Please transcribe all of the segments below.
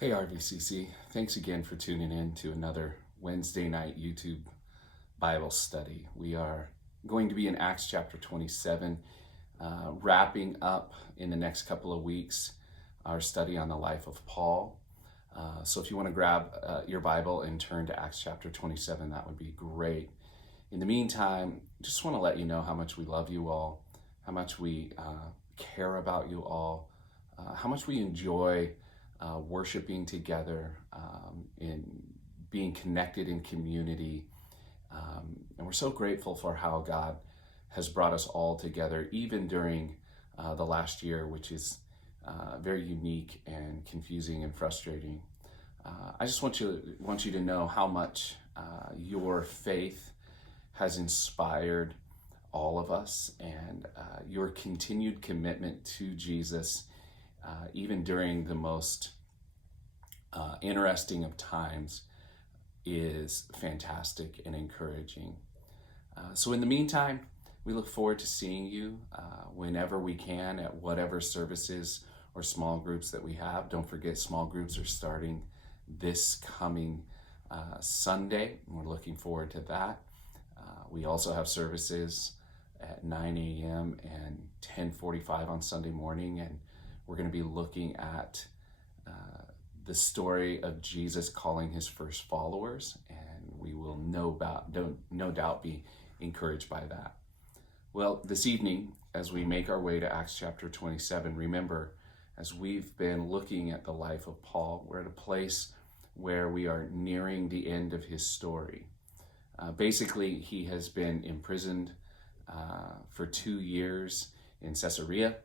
Hey RVCC, thanks again for tuning in to another Wednesday night YouTube Bible study. We are going to be in Acts chapter 27, wrapping up in the next couple of weeks our study on the life of Paul. So if you want to grab your Bible and turn to Acts chapter 27, that would be great. In the meantime, just want to let you know how much we love you all, how much we care about you all, how much we enjoy worshiping together, in being connected in community. And we're so grateful for how God has brought us all together, even during the last year, which is very unique and confusing and frustrating. I just want you to know how much your faith has inspired all of us, and your continued commitment to Jesus, even during the most interesting of times, is fantastic and encouraging. So in the meantime, we look forward to seeing you whenever we can at whatever services or small groups that we have. Don't forget, small groups are starting this coming Sunday, and we're looking forward to that. We also have services at 9 a.m. and 10:45 on Sunday morning, and we're going to be looking at the story of Jesus calling his first followers, and we will no doubt be encouraged by that. Well, this evening, as we make our way to Acts chapter 27, remember, as we've been looking at the life of Paul, we're at a place where we are nearing the end of his story. Basically, he has been imprisoned for 2 years in Caesarea,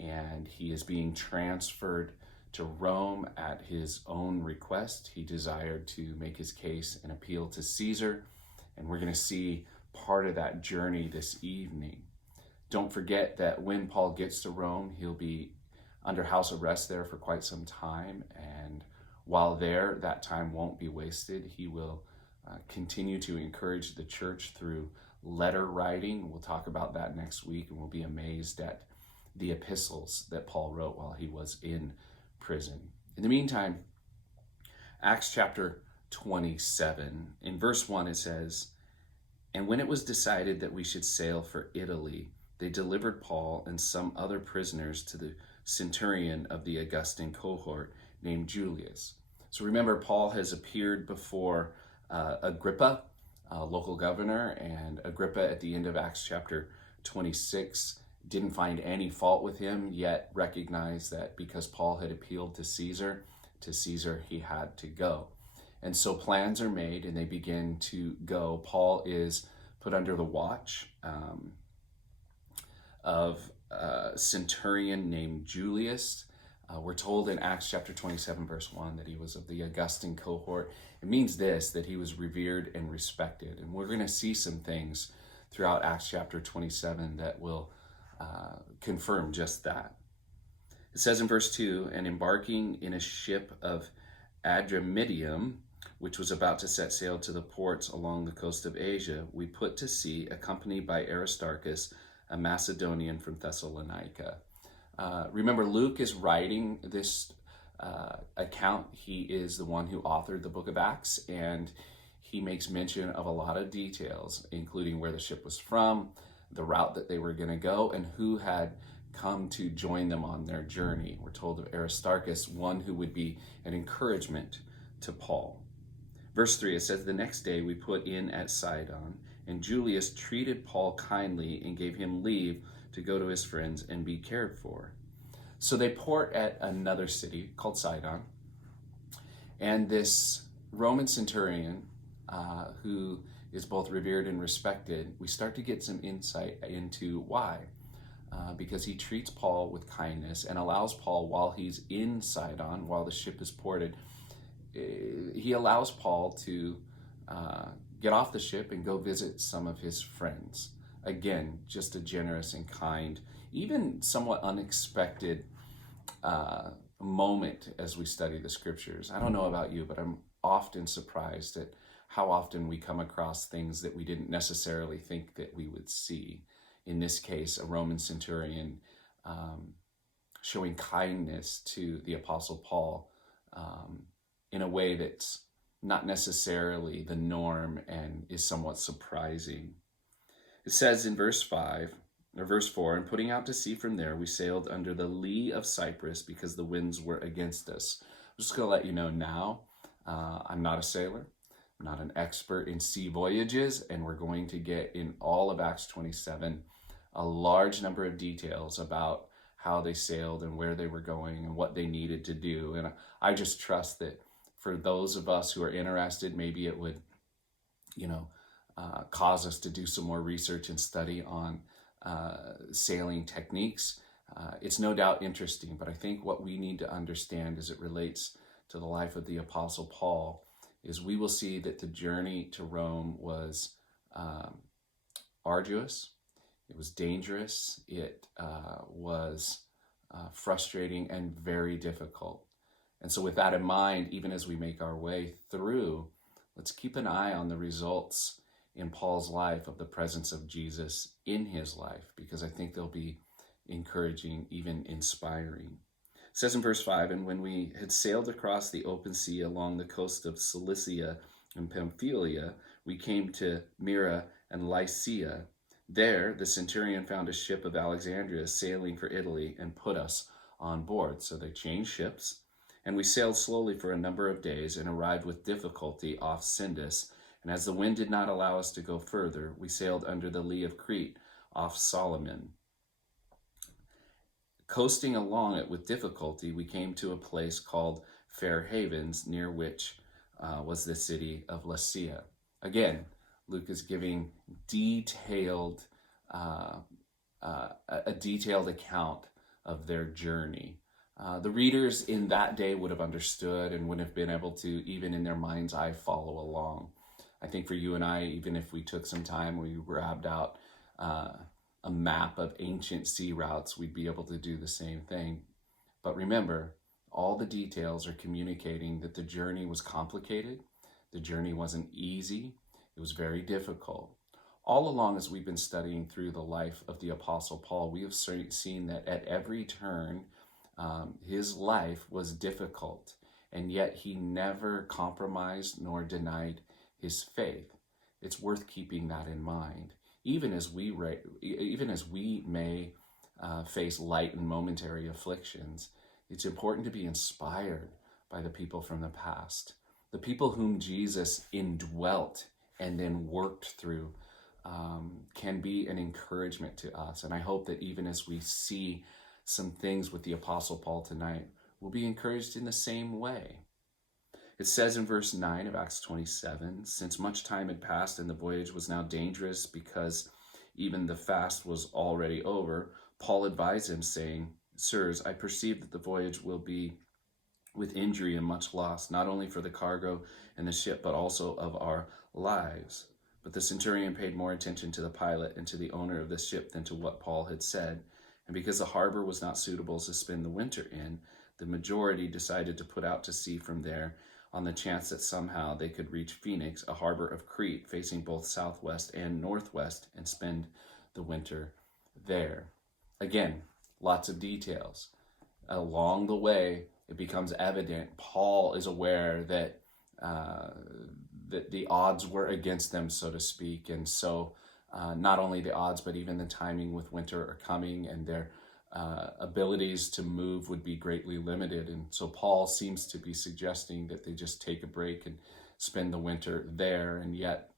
and he is being transferred to Rome at his own request. He desired to make his case and appeal to Caesar, and we're going to see part of that journey this evening. Don't forget that when Paul gets to Rome, he'll be under house arrest there for quite some time, and while there, that time won't be wasted. He will continue to encourage the church through letter writing. We'll talk about that next week, and we'll be amazed at the epistles that Paul wrote while he was in prison. In the meantime, Acts chapter 27, in verse 1 it says, "And when it was decided that we should sail for Italy, they delivered Paul and some other prisoners to the centurion of the Augustan cohort named Julius." So remember, Paul has appeared before Agrippa, local governor, and Agrippa at the end of Acts chapter 26 didn't find any fault with him, yet recognized that because Paul had appealed to Caesar he had to go. And so plans are made and they begin to go. Paul is put under the watch of a centurion named Julius. We're told in Acts chapter 27, verse 1, that he was of the Augustan cohort. It means this, that he was revered and respected. And we're going to see some things throughout Acts chapter 27 that will confirm just that. It says in verse 2, "And embarking in a ship of Adramyttium, which was about to set sail to the ports along the coast of Asia, we put to sea, accompanied by Aristarchus, a Macedonian from Thessalonica." Remember, Luke is writing this account. He is the one who authored the book of Acts, and he makes mention of a lot of details, including where the ship was from, the route that they were going to go, and who had come to join them on their journey. We're told of Aristarchus, one who would be an encouragement to Paul. Verse 3, it says, "The next day we put in at Sidon, and Julius treated Paul kindly and gave him leave to go to his friends and be cared for." So they port at another city called Sidon, and this Roman centurion, who is both revered and respected, we start to get some insight into why. Because he treats Paul with kindness and allows Paul, while he's in Sidon, while the ship is ported, he allows Paul to get off the ship and go visit some of his friends. Again, just a generous and kind, even somewhat unexpected moment as we study the scriptures. I don't know about you, but I'm often surprised at how often we come across things that we didn't necessarily think that we would see. In this case, a Roman centurion showing kindness to the Apostle Paul in a way that's not necessarily the norm and is somewhat surprising. It says in verse 4, and putting out to sea from there, we sailed under the lee of Cyprus because the winds were against us. I'm just going to let you know now, I'm not a sailor. I'm not an expert in sea voyages, and we're going to get in all of Acts 27 a large number of details about how they sailed and where they were going and what they needed to do. And I just trust that for those of us who are interested, maybe it would, cause us to do some more research and study on sailing techniques. It's no doubt interesting, but I think what we need to understand as it relates to the life of the Apostle Paul is we will see that the journey to Rome was arduous, it was dangerous, it was frustrating and very difficult. And so with that in mind, even as we make our way through, let's keep an eye on the results in Paul's life of the presence of Jesus in his life, because I think they'll be encouraging, even inspiring. It says in verse 5, and when we had sailed across the open sea along the coast of Cilicia and Pamphylia, we came to Myra and Lycia. There, the centurion found a ship of Alexandria sailing for Italy and put us on board. So they changed ships, and we sailed slowly for a number of days and arrived with difficulty off Sindus. And as the wind did not allow us to go further, we sailed under the lee of Crete off Solomon. Coasting along it with difficulty, we came to a place called Fair Havens, near which was the city of Lasea. Again, Luke is giving a detailed account of their journey. The readers in that day would have understood and would have been able to, even in their mind's eye, follow along. I think for you and I, even if we took some time, we grabbed out a map of ancient sea routes, we'd be able to do the same thing. But remember, all the details are communicating that the journey was complicated. The journey wasn't easy. It was very difficult. All along as we've been studying through the life of the Apostle Paul, we have seen that at every turn, his life was difficult, and yet he never compromised nor denied his faith. It's worth keeping that in mind. Even as we may face light and momentary afflictions, it's important to be inspired by the people from the past, the people whom Jesus indwelt and then worked through, can be an encouragement to us. And I hope that even as we see some things with the Apostle Paul tonight, we'll be encouraged in the same way. It says in verse 9 of Acts 27, since much time had passed and the voyage was now dangerous because even the fast was already over, Paul advised them, saying, Sirs, I perceive that the voyage will be with injury and much loss, not only for the cargo and the ship, but also of our lives. But the centurion paid more attention to the pilot and to the owner of the ship than to what Paul had said. And because the harbor was not suitable to spend the winter in, the majority decided to put out to sea from there on the chance that somehow they could reach Phoenix, a harbor of Crete facing both southwest and northwest, and spend the winter there. Again, lots of details. Along the way, it becomes evident Paul is aware that that the odds were against them, so to speak, and so not only the odds, but even the timing with winter are coming, and their abilities to move would be greatly limited. And so Paul seems to be suggesting that they just take a break and spend the winter there. And yet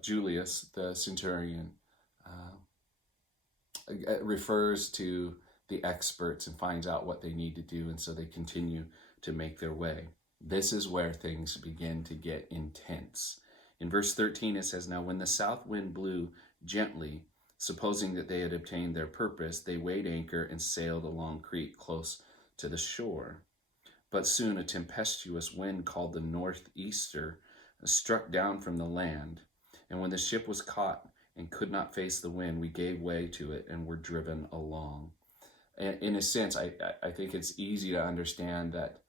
Julius, the centurion, refers to the experts and finds out what they need to do. And so they continue to make their way. This is where things begin to get intense. In verse 13, it says, Now when the south wind blew gently, supposing that they had obtained their purpose, they weighed anchor and sailed along Crete close to the shore. But soon a tempestuous wind called the northeaster struck down from the land. And when the ship was caught and could not face the wind, we gave way to it and were driven along. And in a sense, I think it's easy to understand that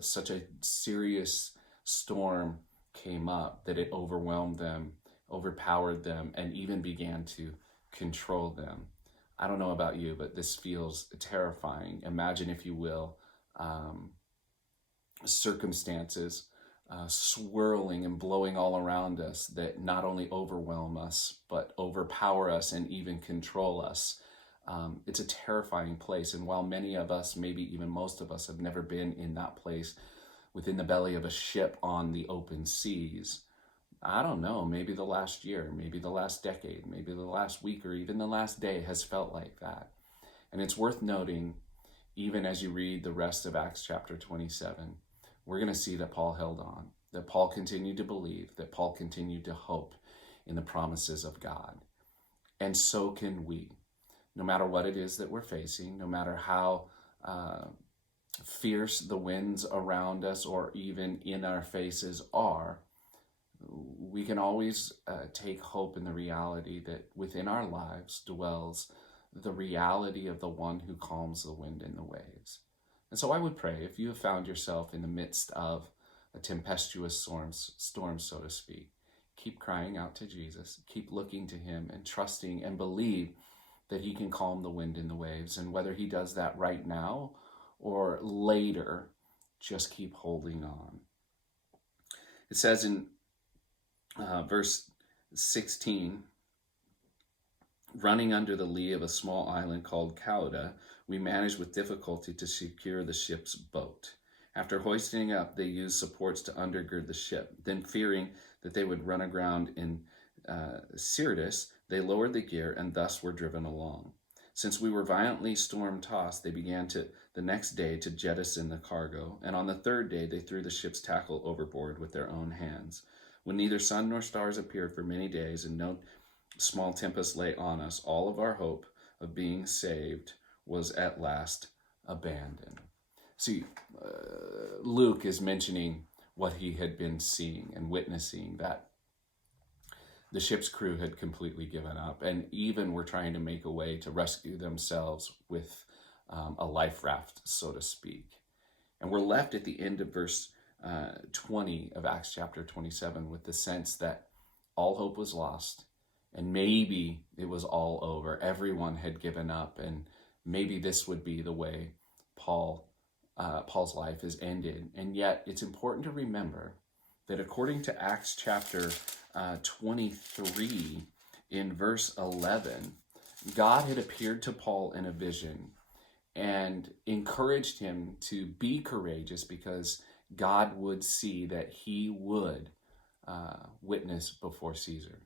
such a serious storm came up that it overwhelmed them, overpowered them, and even began to control them. I don't know about you, but this feels terrifying. Imagine, if you will, um, circumstances swirling and blowing all around us that not only overwhelm us, but overpower us and even control us. It's a terrifying place. And while many of us, maybe even most of us, have never been in that place within the belly of a ship on the open seas, I don't know, maybe the last year, maybe the last decade, maybe the last week, or even the last day has felt like that. And it's worth noting, even as you read the rest of Acts chapter 27, we're going to see that Paul held on, that Paul continued to believe, that Paul continued to hope in the promises of God. And so can we. No matter what it is that we're facing, no matter how fierce the winds around us or even in our faces are, we can always take hope in the reality that within our lives dwells the reality of the one who calms the wind and the waves. And so I would pray, if you have found yourself in the midst of a tempestuous storm, so to speak, keep crying out to Jesus, keep looking to him and trusting and believe that he can calm the wind and the waves. And whether he does that right now or later, just keep holding on. It says in verse 16, running under the lee of a small island called Cauda, we managed with difficulty to secure the ship's boat. After hoisting up, they used supports to undergird the ship. Then, fearing that they would run aground in Syrtis, they lowered the gear and thus were driven along. Since we were violently storm-tossed, they began the next day to jettison the cargo, and on the third day they threw the ship's tackle overboard with their own hands. When neither sun nor stars appeared for many days and no small tempest lay on us, all of our hope of being saved was at last abandoned. See, Luke is mentioning what he had been seeing and witnessing, that the ship's crew had completely given up and even were trying to make a way to rescue themselves with a life raft, so to speak. And we're left at the end of verse 20 of Acts chapter 27 with the sense that all hope was lost and maybe it was all over. Everyone had given up, and maybe this would be the way Paul's life is ended. And yet it's important to remember that according to Acts chapter 23 in verse 11, God had appeared to Paul in a vision and encouraged him to be courageous because God would see that he would witness before Caesar.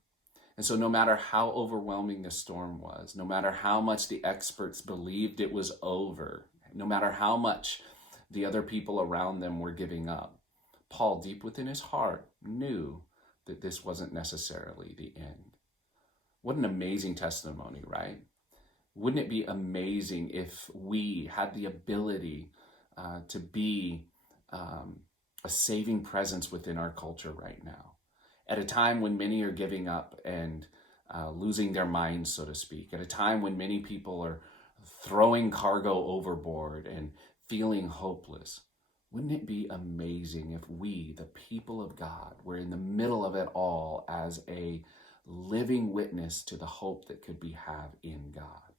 And so no matter how overwhelming the storm was, no matter how much the experts believed it was over, no matter how much the other people around them were giving up, Paul, deep within his heart, knew that this wasn't necessarily the end. What an amazing testimony, right? Wouldn't it be amazing if we had the ability to be a saving presence within our culture right now? At a time when many are giving up and losing their minds, so to speak, at a time when many people are throwing cargo overboard and feeling hopeless, wouldn't it be amazing if we, the people of God, were in the middle of it all as a living witness to the hope that could be had in God?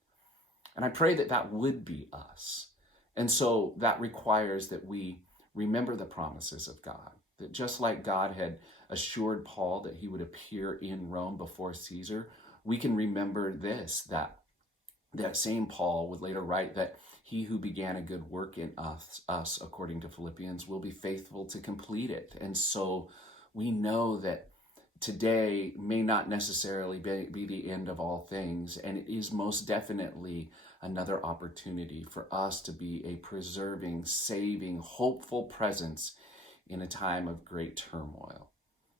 And I pray that that would be us. And so that requires that we remember the promises of God, that just like God had assured Paul that he would appear in Rome before Caesar, we can remember this, that same Paul would later write that he who began a good work in us, according to Philippians, will be faithful to complete it. And so we know that today may not necessarily be the end of all things, and it is most definitely another opportunity for us to be a preserving, saving, hopeful presence in a time of great turmoil.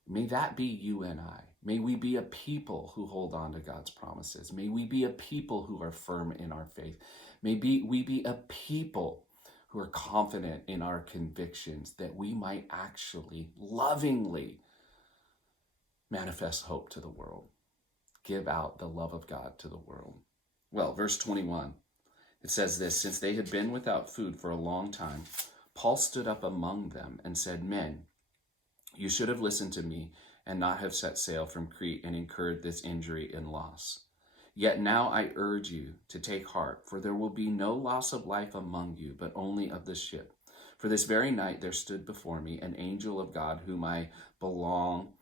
May that be you and I. May we be a people who hold on to God's promises. May we be a people who are firm in our faith. May we be a people who are confident in our convictions, that we might actually lovingly manifest hope to the world. Give out the love of God to the world. Well, verse 21, it says this: since they had been without food for a long time, Paul stood up among them and said, "Men, you should have listened to me and not have set sail from Crete and incurred this injury and loss. Yet now I urge you to take heart, for there will be no loss of life among you, but only of the ship. For this very night there stood before me an angel of God to whom I belong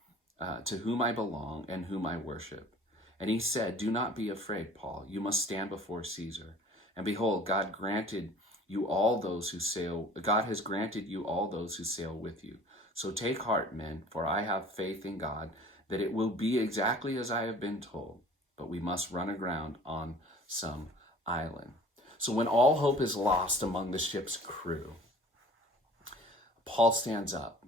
and whom I worship. And he said, "Do not be afraid, Paul. You must stand before Caesar. And behold, God has granted you all those who sail with you. So take heart, men, for I have faith in God that it will be exactly as I have been told. But we must run aground on some island." So when all hope is lost among the ship's crew, Paul stands up,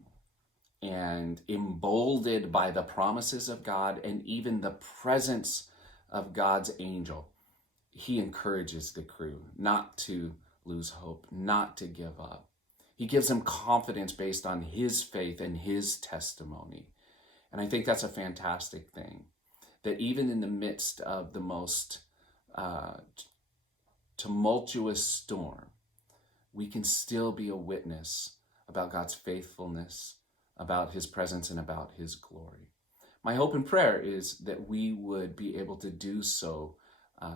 and emboldened by the promises of God and even the presence of God's angel, he encourages the crew not to lose hope, not to give up. He gives them confidence based on his faith and his testimony. And I think that's a fantastic thing, that even in the midst of the most tumultuous storm, we can still be a witness about God's faithfulness, about his presence, and about his glory. My hope and prayer is that we would be able to do so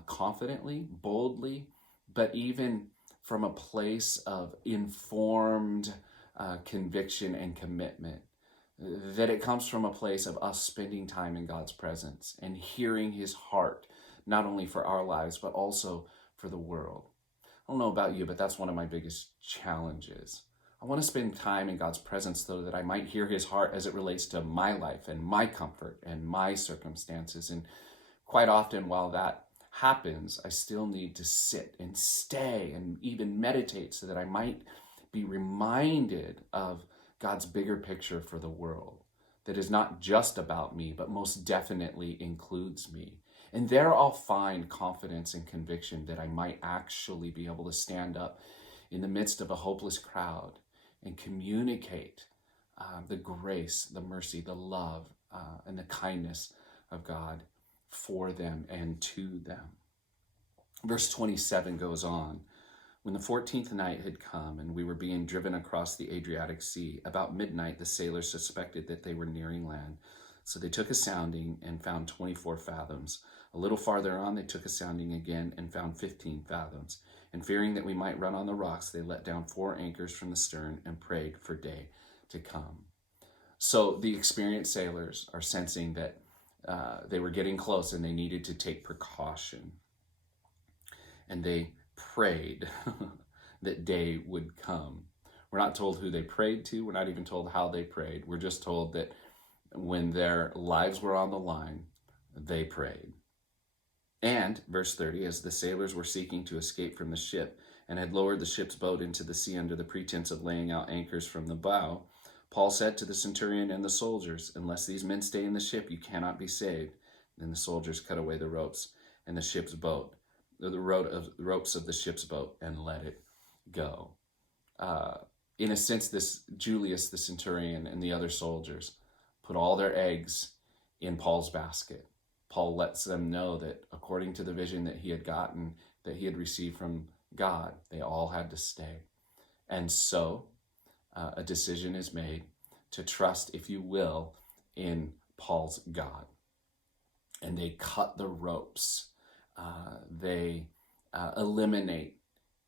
confidently, boldly, but even from a place of informed conviction and commitment, that it comes from a place of us spending time in God's presence and hearing his heart, not only for our lives, but also for the world. I don't know about you, but that's one of my biggest challenges. I want to spend time in God's presence so that I might hear his heart as it relates to my life and my comfort and my circumstances. And quite often, while that happens, I still need to sit and stay and even meditate so that I might be reminded of God's bigger picture for the world, that is not just about me, but most definitely includes me. And there I'll find confidence and conviction that I might actually be able to stand up in the midst of a hopeless crowd and communicate the grace, the mercy, the love, and the kindness of God for them and to them. Verse 27 goes on. When the 14th night had come and we were being driven across the Adriatic Sea, about midnight the sailors suspected that they were nearing land. So they took a sounding and found 24 fathoms. A little farther on, they took a sounding again and found 15 fathoms. And fearing that we might run on the rocks, they let down 4 anchors from the stern and prayed for day to come. So the experienced sailors are sensing that they were getting close and they needed to take precaution. And they prayed that day would come. We're not told who they prayed to. We're not even told how they prayed. We're just told that when their lives were on the line, they prayed. And, verse 30, as the sailors were seeking to escape from the ship and had lowered the ship's boat into the sea under the pretense of laying out anchors from the bow, Paul said to the centurion and the soldiers, "Unless these men stay in the ship, you cannot be saved." Then the soldiers cut away the ropes and the ropes of the ship's boat and let it go. In a sense, this Julius, the centurion, and the other soldiers put all their eggs in Paul's basket. Paul lets them know that according to the vision that he had gotten, that he had received from God, they all had to stay. And so a decision is made to trust, if you will, in Paul's God. And they cut the ropes. They eliminate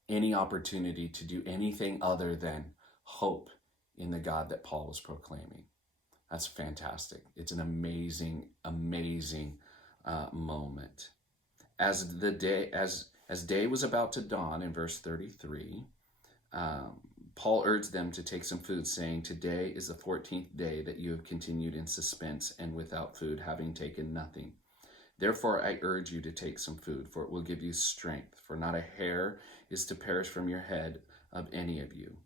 any opportunity to do anything other than hope in the God that Paul was proclaiming. That's fantastic. It's an amazing, amazing moment. As day was about to dawn, in verse 33, Paul urged them to take some food, saying, "Today is the 14th day that you have continued in suspense and without food, having taken nothing. Therefore I urge you to take some food, for it will give you strength, for not a hair is to perish from your head of any of you."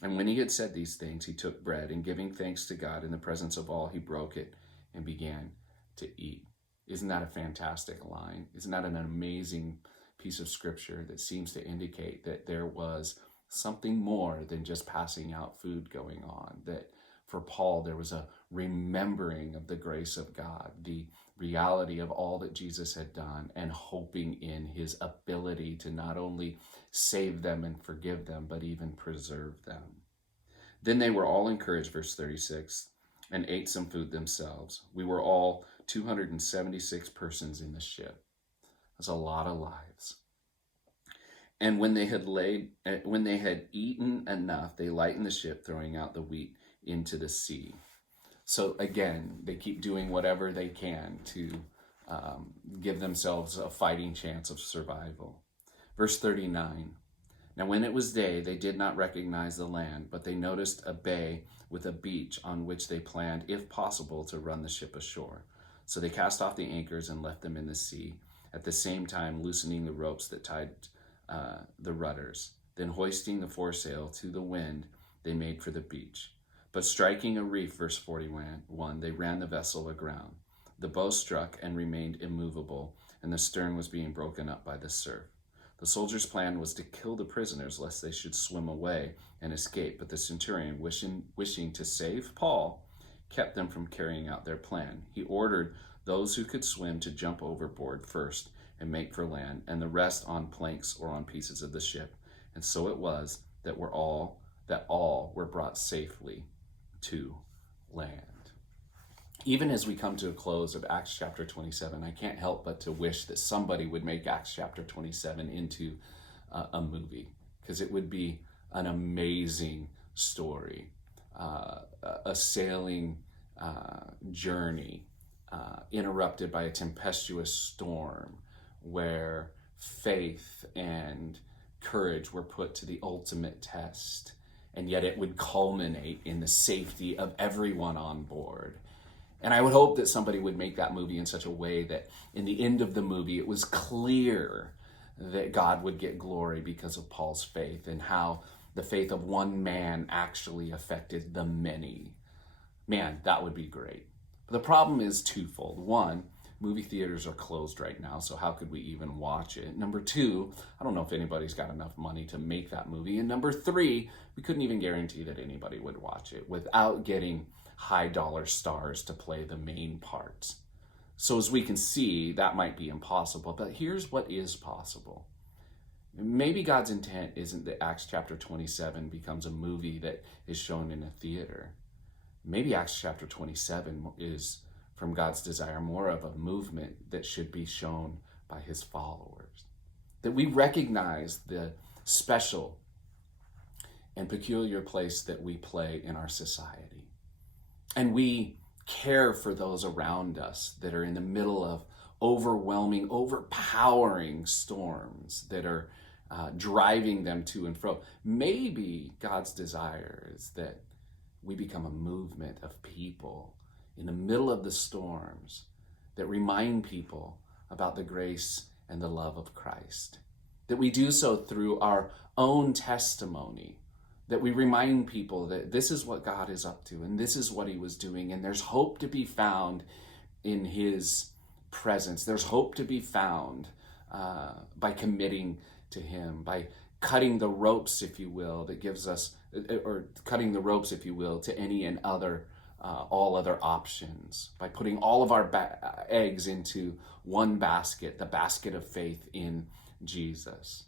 And when he had said these things, he took bread, and giving thanks to God in the presence of all, he broke it and began to eat. Isn't that a fantastic line? Isn't that an amazing piece of scripture that seems to indicate that there was something more than just passing out food going on? That for Paul, there was a remembering of the grace of God, the reality of all that Jesus had done, and hoping in his ability to not only save them and forgive them, but even preserve them. Then they were all encouraged, verse 36, and ate some food themselves. We were all 276 persons in the ship. That's a lot of lives. And when they had eaten enough, they lightened the ship, throwing out the wheat into the sea. So again, they keep doing whatever they can to give themselves a fighting chance of survival. Verse 39. Now when it was day, they did not recognize the land, but they noticed a bay with a beach on which they planned, if possible, to run the ship ashore. So they cast off the anchors and left them in the sea, at the same time loosening the ropes that tied the rudders. Then hoisting the foresail to the wind, they made for the beach. But striking a reef, verse 41, they ran the vessel aground. The bow struck and remained immovable, and the stern was being broken up by the surf. The soldiers' plan was to kill the prisoners lest they should swim away and escape, but the centurion, wishing to save Paul, kept them from carrying out their plan. He ordered those who could swim to jump overboard first and make for land, and the rest on planks or on pieces of the ship. And so it was that all were brought safely to land. Even as we come to a close of Acts chapter 27, I can't help but to wish that somebody would make Acts chapter 27 into a movie, because it would be an amazing story, a sailing journey interrupted by a tempestuous storm where faith and courage were put to the ultimate test, and yet it would culminate in the safety of everyone on board. And I would hope that somebody would make that movie in such a way that in the end of the movie, it was clear that God would get glory because of Paul's faith, and how the faith of one man actually affected the many. Man, that would be great. But the problem is twofold. One, movie theaters are closed right now, so how could we even watch it? Number two, I don't know if anybody's got enough money to make that movie. And number three, we couldn't even guarantee that anybody would watch it without getting high dollar stars to play the main parts. So as we can see, that might be impossible, but here's what is possible. Maybe God's intent isn't that Acts chapter 27 becomes a movie that is shown in a theater. Maybe Acts chapter 27 is, from God's desire, more of a movement that should be shown by his followers. That we recognize the special and peculiar place that we play in our society. And we care for those around us that are in the middle of overwhelming, overpowering storms that are driving them to and fro. Maybe God's desire is that we become a movement of people in the middle of the storms that remind people about the grace and the love of Christ. That we do so through our own testimony, that we remind people that this is what God is up to and this is what he was doing, and there's hope to be found in his presence. There's hope to be found by committing to him, by cutting the ropes, if you will, that gives us, or cutting the ropes, if you will, to any and other all other options, by putting all of our eggs into one basket, the basket of faith in Jesus.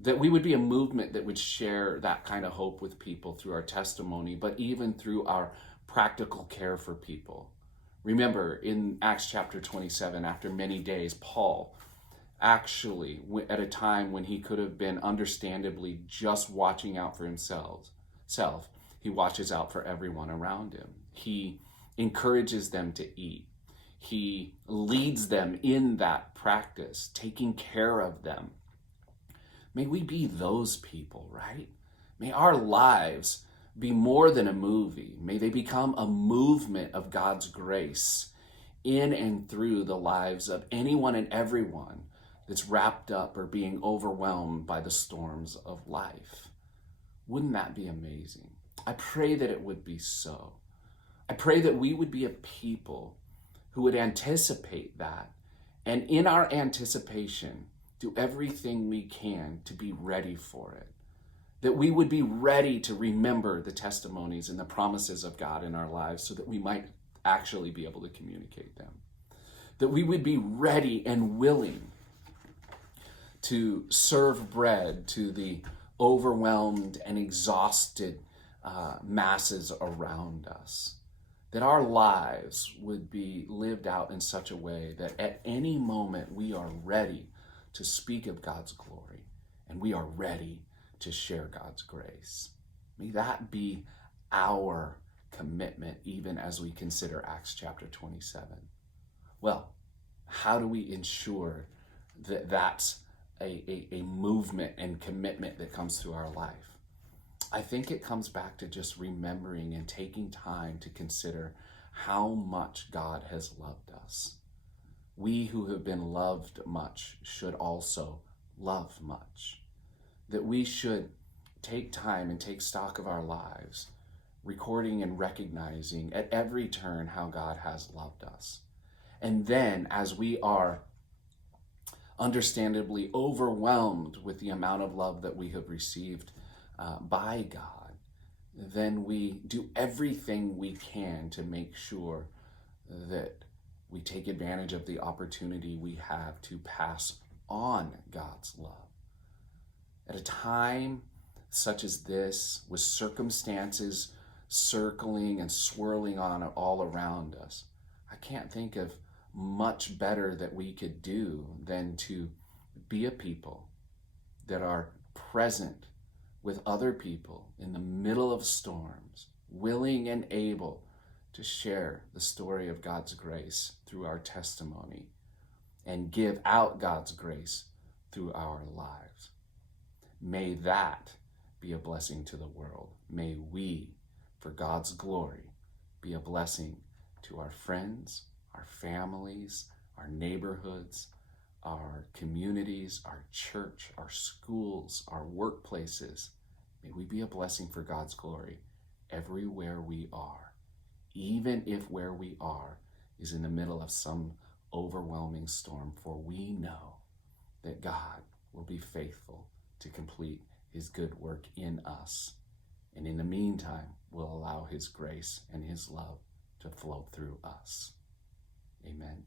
That we would be a movement that would share that kind of hope with people through our testimony, but even through our practical care for people. Remember, in Acts chapter 27, after many days, Paul actually, at a time when he could have been understandably just watching out for himself, he watches out for everyone around him. He encourages them to eat. He leads them in that practice, taking care of them. May we be those people, right? May our lives be more than a movie. May they become a movement of God's grace in and through the lives of anyone and everyone that's wrapped up or being overwhelmed by the storms of life. Wouldn't that be amazing? I pray that it would be so. I pray that we would be a people who would anticipate that, and in our anticipation, do everything we can to be ready for it. That we would be ready to remember the testimonies and the promises of God in our lives so that we might actually be able to communicate them. That we would be ready and willing to serve bread to the overwhelmed and exhausted masses around us. That our lives would be lived out in such a way that at any moment we are ready to speak of God's glory and we are ready to share God's grace. May that be our commitment, even as we consider Acts chapter 27. Well, how do we ensure that that's a movement and commitment that comes through our life? I think it comes back to just remembering and taking time to consider how much God has loved us. We who have been loved much should also love much. That we should take time and take stock of our lives, recording and recognizing at every turn how God has loved us. And then as we are understandably overwhelmed with the amount of love that we have received by God, then we do everything we can to make sure that we take advantage of the opportunity we have to pass on God's love. At a time such as this, with circumstances circling and swirling on all around us, I can't think of much better that we could do than to be a people that are present with other people in the middle of storms, willing and able to share the story of God's grace through our testimony and give out God's grace through our lives. May that be a blessing to the world. May we, for God's glory, be a blessing to our friends, our families, our neighborhoods, our communities, our church, our schools, our workplaces. May we be a blessing for God's glory everywhere we are, even if where we are is in the middle of some overwhelming storm, for we know that God will be faithful to complete his good work in us. And in the meantime, will allow his grace and his love to flow through us. Amen.